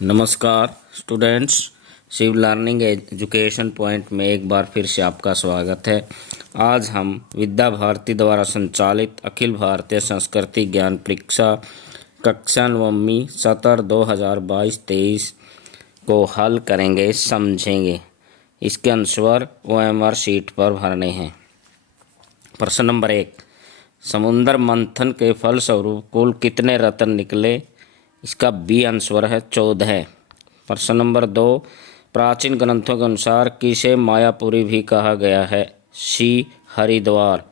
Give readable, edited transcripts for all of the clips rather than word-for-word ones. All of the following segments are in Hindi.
नमस्कार students, Shiv learning education point में एक बार फिर से आपका स्वागत है। आज हम विद्या भारती द्वारा संचालित अखिल भारतीय संस्कृति ज्ञान परीक्षा कक्षा 9वीं सत्र 2022-23 को हल करेंगे, समझेंगे। इसके आंसर OMR शीट पर भरने हैं। प्रश्न नंबर 1, समुद्र मंथन के फलस्वरूप कुल कितने रत्न निकले? इसका बी आंसर है 14। प्रश्न नंबर 2, प्राचीन ग्रंथों के अनुसार किसे मायापुरी भी कहा गया है? सी हरिद्वार।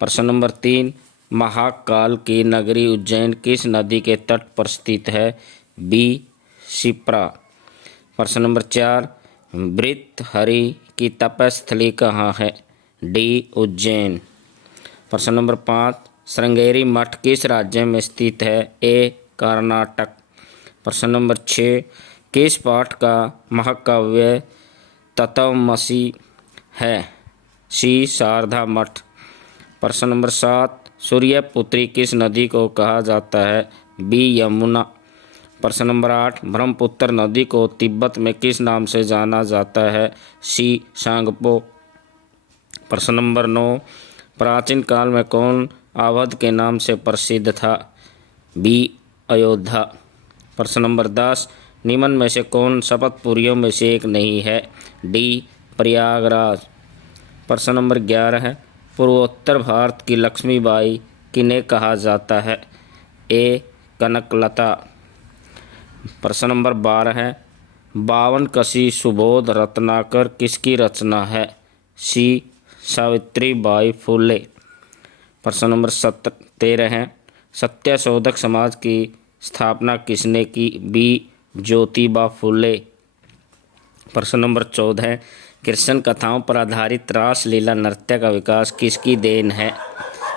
प्रश्न नंबर 3, महाकाल की नगरी उज्जैन किस नदी के तट पर स्थित है? बी शिप्रा। प्रश्न नंबर 4, भृतहरि की तपस्थली कहाँ है? डी उज्जैन। प्रश्न नंबर 5, श्रृंगेरी मठ किस राज्य में स्थित है? ए कर्नाटक। प्रश्न नंबर 6, किस पाठ का महाकाव्य तत्वमसी है? सी शारदा मठ। प्रश्न नंबर 7, सूर्यपुत्री किस नदी को कहा जाता है? बी यमुना। प्रश्न नंबर 8, ब्रह्मपुत्र नदी को तिब्बत में किस नाम से जाना जाता है? सी सांगपो। प्रश्न नंबर 9, प्राचीन काल में कौन अवध के नाम से प्रसिद्ध था? बी अयोध्या। प्रश्न नंबर 10, निम्न में से कौन शपथपुरियों में से एक नहीं है? डी प्रयागराज। प्रश्न नंबर 11, पूर्वोत्तर भारत की लक्ष्मीबाई किन्हें कहा जाता है? ए कनकलता। प्रश्न नंबर 12, 52 कसी सुबोध रत्नाकर किसकी रचना है? सी सावित्रीबाई फुले। प्रश्न नंबर 13, सत्यशोधक समाज की स्थापना किसने की? बी ज्योतिबा फुले। प्रश्न नंबर 14, कृष्ण कथाओं पर आधारित रासलीला नृत्य का विकास किसकी देन है?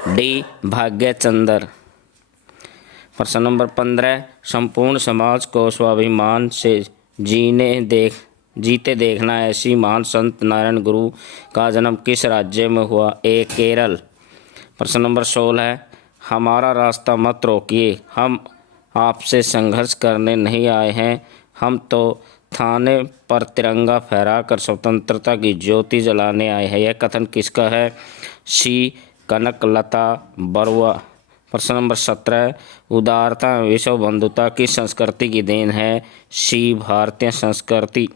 डी भाग्यचंद्र। प्रश्न नंबर 15, संपूर्ण समाज को स्वाभिमान से जीते देखना ऐसी महान संत नारायण गुरु का जन्म किस राज्य में हुआ? ए केरल। प्रश्न नंबर 16, हमारा रास्ता मत रोकिए, हम आपसे संघर्ष करने नहीं आए हैं, हम तो थाने पर तिरंगा फहराकर स्वतंत्रता की ज्योति जलाने आए हैं। यह कथन किसका है? सी कनकलता बरुआ। प्रश्न नंबर 17, उदारता विश्व बंधुता किस संस्कृति की देन है? सी भारतीय संस्कृति।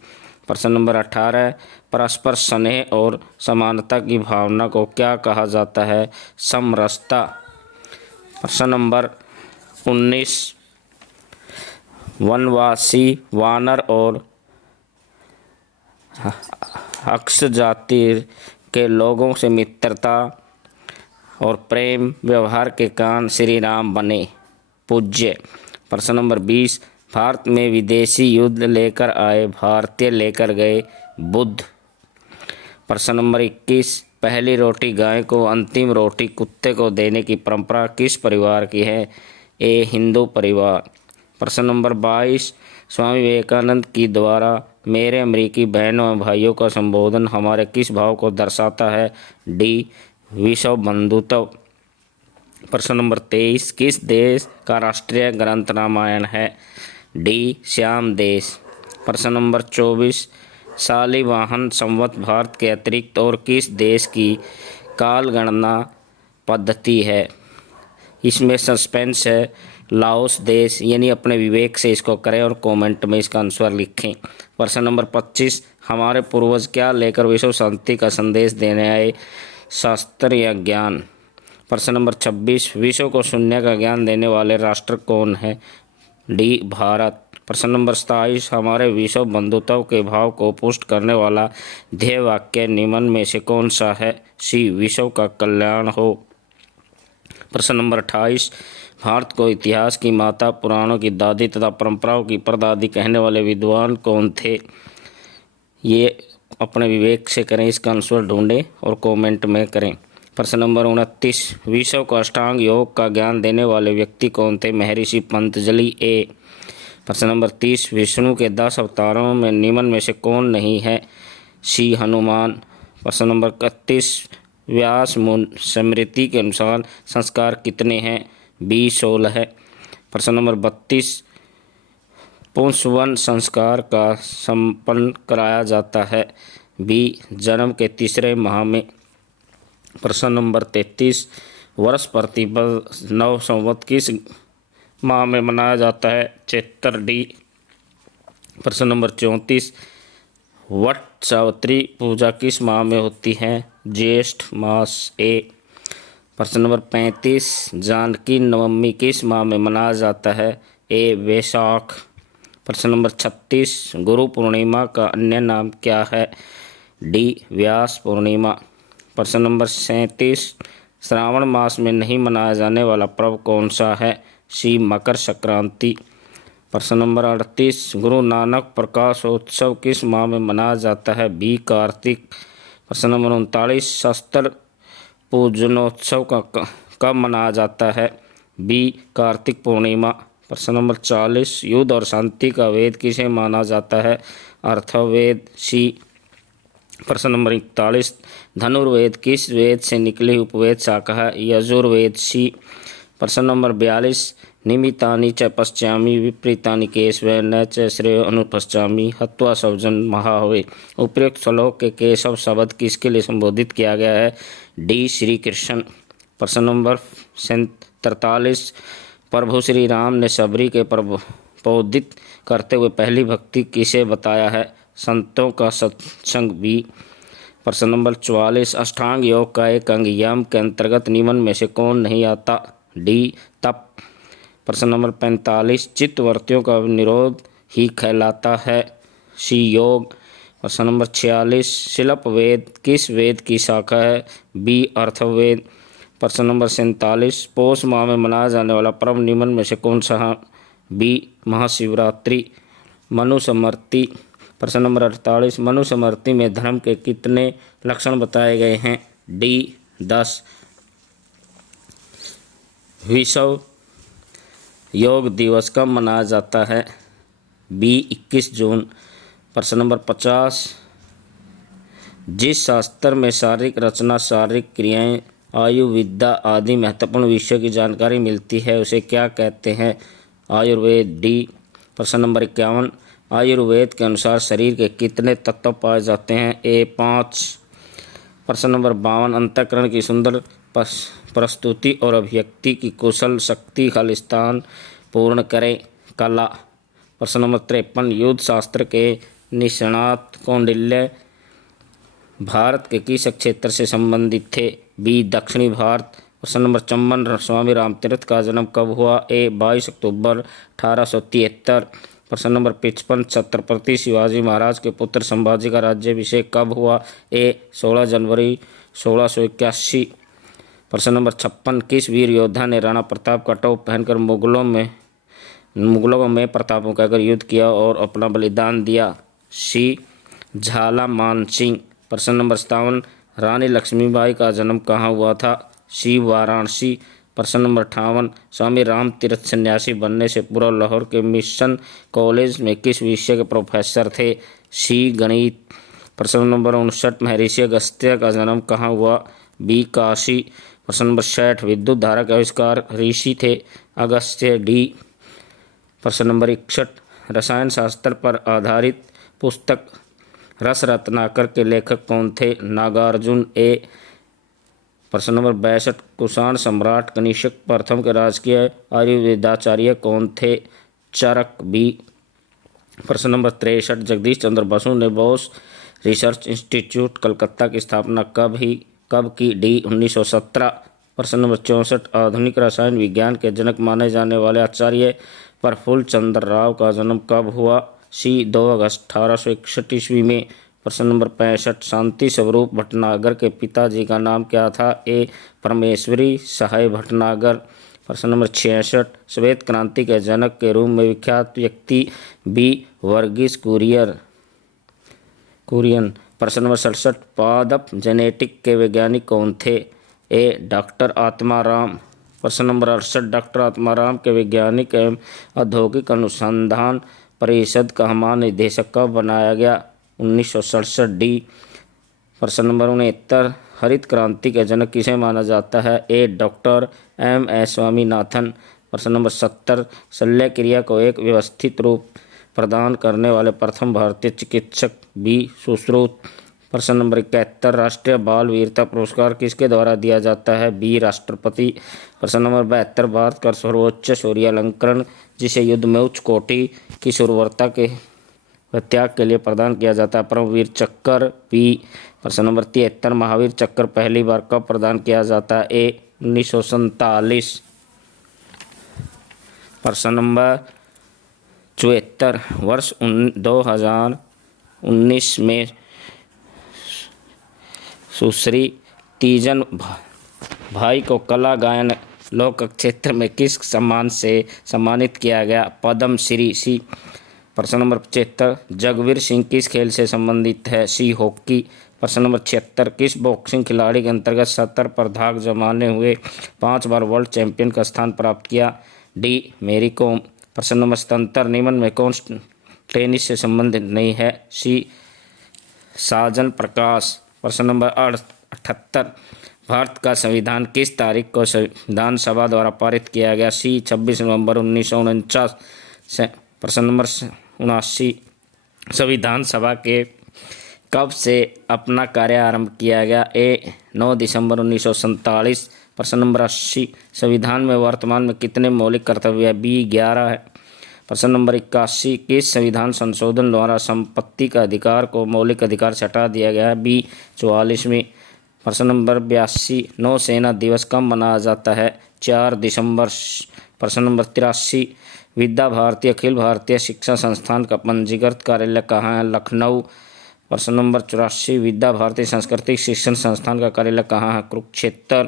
प्रश्न नंबर 18, परस्पर स्नेह और समानता की भावना को क्या कहा जाता है? समरसता। प्रश्न नंबर 19, वनवासी वानर और हक्स जाति के लोगों से मित्रता और प्रेम व्यवहार के कारण श्री राम बने पूज्य। प्रश्न नंबर 20, भारत में विदेशी युद्ध लेकर आए, भारतीय लेकर गए बुद्ध। प्रश्न नंबर 21, पहली रोटी गाय को, अंतिम रोटी कुत्ते को देने की परंपरा किस परिवार की है? ए हिंदू परिवार। प्रश्न नंबर 22, स्वामी विवेकानंद की द्वारा मेरे अमेरिकी बहनों और भाइयों का संबोधन हमारे किस भाव को दर्शाता है? डी विश्व बंधुत्व। प्रश्न नंबर 23, किस देश का राष्ट्रीय ग्रंथ रामायण है? डी श्याम देश। प्रश्न नंबर 24, शालिवाहन संवत भारत के अतिरिक्त और किस देश की काल गणना पद्धति है? इसमें सस्पेंस है, लाओस देश। यानी अपने विवेक से इसको करें और कमेंट में इसका आंसर लिखें। प्रश्न नंबर 25, हमारे पूर्वज क्या लेकर विश्व शांति का संदेश देने आए? शास्त्र या ज्ञान। प्रश्न नंबर 26, विश्व को शून्य का ज्ञान देने वाले राष्ट्र कौन है? डी भारत। प्रश्न नंबर 27, हमारे विश्व बंधुत्व के भाव को पुष्ट करने वाला ध्येय वाक्य निम्न में से कौन सा है? सी विश्व का कल्याण हो। प्रश्न नंबर 28, भारत को इतिहास की माता, पुराणों की दादी तथा परंपराओं की परदादी कहने वाले विद्वान कौन थे? ये अपने विवेक से करें, इसका आंसर ढूंढें और कमेंट में करें। प्रश्न नंबर 29, विश्व को अष्टांग योग का ज्ञान देने वाले व्यक्ति कौन थे? महर्षि पतंजलि। ए। प्रश्न नंबर 30, विष्णु के 10 अवतारों में निम्न में से कौन नहीं है? सी हनुमान। प्रश्न नंबर 31, व्यास स्मृति के अनुसार संस्कार कितने हैं? बी 16 है। प्रश्न नंबर 32, पुंसवन संस्कार का संपन्न कराया जाता है? बी, जन्म के तीसरे माह में। प्रश्न नंबर 33, वर्ष प्रतिपद नव संवत किस माह में मनाया जाता है? चैत्र। डी। प्रश्न नंबर 34, वट सावित्री पूजा किस माह में होती है? ज्येष्ठ मास। ए। प्रश्न नंबर 35, जानकी नवमी किस माह में मनाया जाता है? ए, वैशाख। प्रश्न नंबर 36, गुरु पूर्णिमा का अन्य नाम क्या है? डी, व्यास पूर्णिमा। प्रश्न नंबर 37, श्रावण मास में नहीं मनाया जाने वाला पर्व कौन सा है? सी, मकर संक्रांति। प्रश्न नंबर 38, गुरु नानक प्रकाशोत्सव किस माह में मनाया जाता है? बी, कार्तिक। प्रश्न नंबर 39, शस्त्र पूजनोत्सव का कब मनाया जाता है? बी, कार्तिक पूर्णिमा। प्रश्न नंबर 40, युद्ध और शांति का वेद किसे माना जाता है? अर्थवेद। सी। प्रश्न नंबर 41, धनुर्वेद किस वेद से निकली उपवेद शाखा है? यजुर्वेद। सी। प्रश्न नंबर 42, निमित्तानि च पश्यामि विपरीतानि केशव न च श्रेयो अनुपश्यामि हत्वा सौजन महाहवे। उपयुक्त श्लोक के केशव शब्द किसके लिए संबोधित किया गया है? डी, श्री कृष्ण। प्रश्न नंबर 43, प्रभु श्री राम ने शबरी के प्रबोधित करते हुए पहली भक्ति किसे बताया है? संतों का सत्संग। बी। प्रश्न नंबर 44, अष्टांग योग का एक अंग यम के अंतर्गत निम्न में से कौन नहीं आता? डी, तप। प्रश्न नंबर 45, चित्तवृत्तियों का निरोध ही कहलाता है? सी, योग। प्रश्न नंबर 46, शिल्प वेद किस वेद की शाखा है? बी, अर्थवेद। प्रश्न नंबर 47, पौष माह में मनाया जाने वाला पर्व निम्न में से कौन सा है? बी, महाशिवरात्रि। मनुस्मृति। प्रश्न नंबर 48, मनुस्मृति में धर्म के कितने लक्षण बताए गए हैं? डी, 10। विश्व योग दिवस कब मनाया जाता है? बी, 21 जून। प्रश्न नंबर 50, जिस शास्त्र में शारीरिक रचना, शारीरिक क्रियाएं, आयु, विद्या आदि महत्वपूर्ण विषयों की जानकारी मिलती है उसे क्या कहते हैं? आयुर्वेद। डी। प्रश्न नंबर 51, आयुर्वेद के अनुसार शरीर के कितने तत्व पाए जाते हैं? ए, 5। प्रश्न नंबर 52, अंतःकरण की सुंदर प्रस्तुति और अभिव्यक्ति की कुशल शक्ति खालिस्तान पूर्ण करें। कला। प्रश्न नंबर 53, युद्ध शास्त्र के निष्णात कौंडिल्य भारत के किस क्षेत्र से संबंधित थे? बी, दक्षिणी भारत। प्रश्न नंबर 54, स्वामी रामतीर्थ का जन्म कब हुआ? ए, 22 अक्टूबर 1873। प्रश्न नंबर 55, छत्रपति शिवाजी महाराज के पुत्र संभाजी का राज्याभिषेक कब हुआ? ए, 16 जनवरी 1681। प्रश्न नंबर 56, किस वीर योद्धा ने राणा प्रताप का टॉप पहनकर मुगलों में प्रतापों का युद्ध किया और अपना बलिदान दिया? सी, झाला मान सिंह। प्रश्न नंबर 57, रानी लक्ष्मीबाई का जन्म कहाँ हुआ था? सी, वाराणसी। प्रश्न नंबर 58, स्वामी राम तीर्थ सन्यासी बनने से पूर्व लाहौर के मिशन कॉलेज में किस विषय के प्रोफेसर थे? सी, गणित। प्रश्न नंबर 59, महर्षि अगस्त्य का जन्म कहाँ हुआ? बी, काशी। प्रश्न नंबर 60, विद्युत धारा के आविष्कार ऋषि थे? अगस्त्य। डी। प्रश्न नंबर 61, रसायन शास्त्र पर आधारित पुस्तक रस रत्नाकर के लेखक कौन थे? नागार्जुन। ए। प्रश्न नंबर 62, कुषाण सम्राट कनिष्क प्रथम के राजकीय आयुर्वेदाचार्य कौन थे? चरक। बी। प्रश्न नंबर 63, जगदीश चंद्र बसु ने बोस रिसर्च इंस्टीट्यूट कलकत्ता की स्थापना कब की? डी, 1917। प्रश्न नंबर 64, आधुनिक रसायन विज्ञान के जनक माने जाने वाले आचार्य प्रफुल्ल चंद्र राव का जन्म कब हुआ? सी, 2 अगस्त 1861 ईस्वी में। प्रश्न नंबर 65, शांति स्वरूप भटनागर के पिताजी का नाम क्या था? ए, परमेश्वरी सहाय भटनागर। प्रश्न नंबर 66, श्वेत क्रांति के जनक के रूप में विख्यात व्यक्ति? बी, वर्गीस कुरियन। प्रश्न नंबर 67, पादप जेनेटिक के वैज्ञानिक कौन थे? ए, डॉक्टर आत्माराम। प्रश्न नंबर 68, डॉक्टर आत्माराम के वैज्ञानिक एवं औद्योगिक अनुसंधान परिषद का महानिदेशक कब बनाया गया? 1967। डी। प्रश्न नंबर 69, हरित क्रांति के जनक किसे माना जाता है? ए, डॉक्टर M. S. स्वामीनाथन। प्रश्न नंबर 70, शल्य क्रिया को एक व्यवस्थित रूप प्रदान करने वाले प्रथम भारतीय चिकित्सक बी सुश्रुत। प्रश्न नंबर 71 राष्ट्रीय बाल वीरता पुरस्कार किसके द्वारा दिया जाता है? बी राष्ट्रपति। प्रश्न नंबर 72 भारत का सर्वोच्च शौर्यालंकरण जिसे युद्ध में उच्च कोटि की शूरवीरता के त्याग के लिए प्रदान किया जाता है? परमवीर चक्र। बी। प्रश्न नंबर 73 महावीर चक्र पहली बार कब प्रदान किया जाता है? ए 1947। प्रश्न नंबर 74 वर्ष 2019 में सुश्री तीजन भाई को कला गायन लोक क्षेत्र में किस सम्मान से सम्मानित किया गया? पद्म श्री। सी। प्रश्न नंबर 75 जगवीर सिंह किस खेल से संबंधित है? सी हॉकी। प्रश्न नंबर 76 किस बॉक्सिंग खिलाड़ी के अंतर्गत 70 पर धाक जमाने हुए 5 बार वर्ल्ड चैंपियन का स्थान प्राप्त किया? डी मेरी कॉम। प्रश्न नंबर 77 निम्न में कौन टेनिस से संबंधित नहीं है? सी साजन प्रकाश। प्रश्न नंबर 78 भारत का संविधान किस तारीख को संविधान सभा द्वारा पारित किया गया? सी 26 नवंबर 1949 से। प्रश्न नंबर 79 संविधान सभा के कब से अपना कार्य आरंभ किया गया? ए 9 दिसंबर 1947। प्रश्न नंबर 80 संविधान में वर्तमान में कितने मौलिक कर्तव्य है? बी 11 है। प्रश्न नंबर 81 किस संविधान संशोधन द्वारा संपत्ति का अधिकार को मौलिक अधिकार से हटा दिया गया है? बी 44वीं। प्रश्न नंबर 82 नौसेना दिवस कब मनाया जाता है? 4 दिसंबर। प्रश्न नंबर 83 विद्या भारती अखिल भारतीय शिक्षा संस्थान का पंजीकृत कार्यालय कहाँ है? लखनऊ। प्रश्न नंबर 84 विद्या भारती सांस्कृतिक शिक्षण संस्थान का कार्यालय कहाँ है? कुरुक्षेत्र।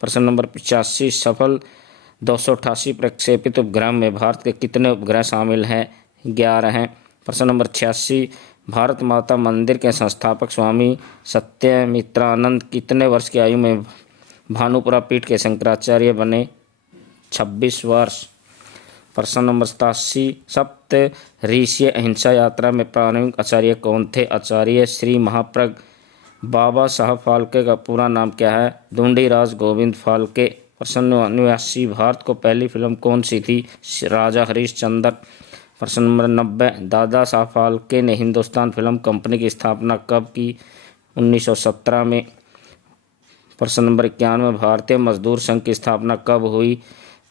प्रश्न नंबर 85 सफल 288 प्रक्षेपित उपग्रह में भारत के कितने उपग्रह शामिल हैं? 11 हैं। प्रश्न नंबर 86 भारत माता मंदिर के संस्थापक स्वामी सत्यमित्रानंद कितने वर्ष की आयु में भानुपुरा पीठ के शंकराचार्य बने? 26 वर्ष। प्रश्न नंबर 87 सप्त ऋषि अहिंसा यात्रा में प्रारंभिक आचार्य कौन थे? आचार्य श्री महाप्रज्ञ। बाबा साहब फाल्के का पूरा नाम क्या है? ढूंढीराज गोविंद फाल्के। प्रश्न 89 भारत को पहली फिल्म कौन सी थी? राजा हरिश्चंद्र। प्रश्न नंबर 90 दादा साहब फाल्के ने हिंदुस्तान फिल्म कंपनी की स्थापना कब की? 1917 में। प्रश्न नंबर 91 भारतीय मजदूर संघ की स्थापना कब हुई?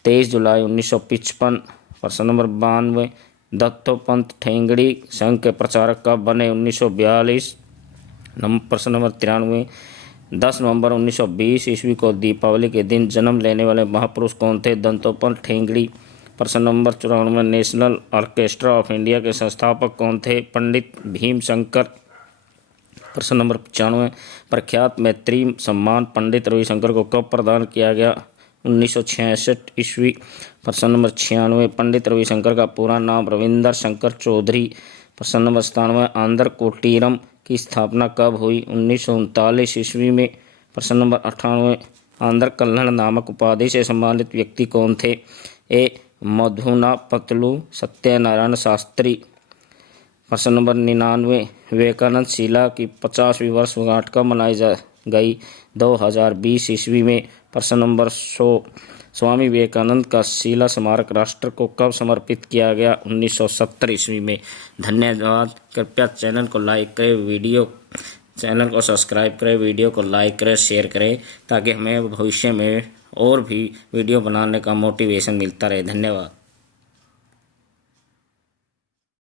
23 जुलाई 1955। प्रश्न नंबर 92 दत्तोपंत ठेंगड़ी संघ के प्रचारक कब बने? 1942। प्रश्न नंबर 93 10 नवंबर 1920 ईस्वी को दीपावली के दिन जन्म लेने वाले महापुरुष कौन थे? दत्तोपंत ठेंगड़ी। प्रश्न number 94 national orchestra of India के संस्थापक कौन थे? पंडित भीमशंकर। प्रश्न नंबर 95 प्रख्यात मैत्री सम्मान पंडित रविशंकर को कब प्रदान किया गया? 1966 ईस्वी। प्रश्न नंबर 96 पंडित रविशंकर का पूरा नाम रविंदर शंकर चौधरी। प्रश्न नंबर 97 आंध्र कोटीरम की स्थापना कब हुई? 1939 ईस्वी में। प्रश्न नंबर 98 आंध्र कल्हण नामक उपाधि से सम्मानित व्यक्ति कौन थे? ए मधुनापतलु सत्यनारायण शास्त्री। प्रश्न नंबर 99 विवेकानंद शिला की 50वीं वर्षगांठ कब मनाई गई? 2020 ईस्वी में। प्रश्न नंबर 100 स्वामी विवेकानंद का शिला स्मारक राष्ट्र को कब समर्पित किया गया? 1970 ईस्वी में। धन्यवाद। कृपया चैनल को लाइक करें, चैनल को सब्सक्राइब करें, वीडियो को लाइक करें, शेयर करें ताकि हमें भविष्य में और भी वीडियो बनाने का मोटिवेशन मिलता रहे। धन्यवाद।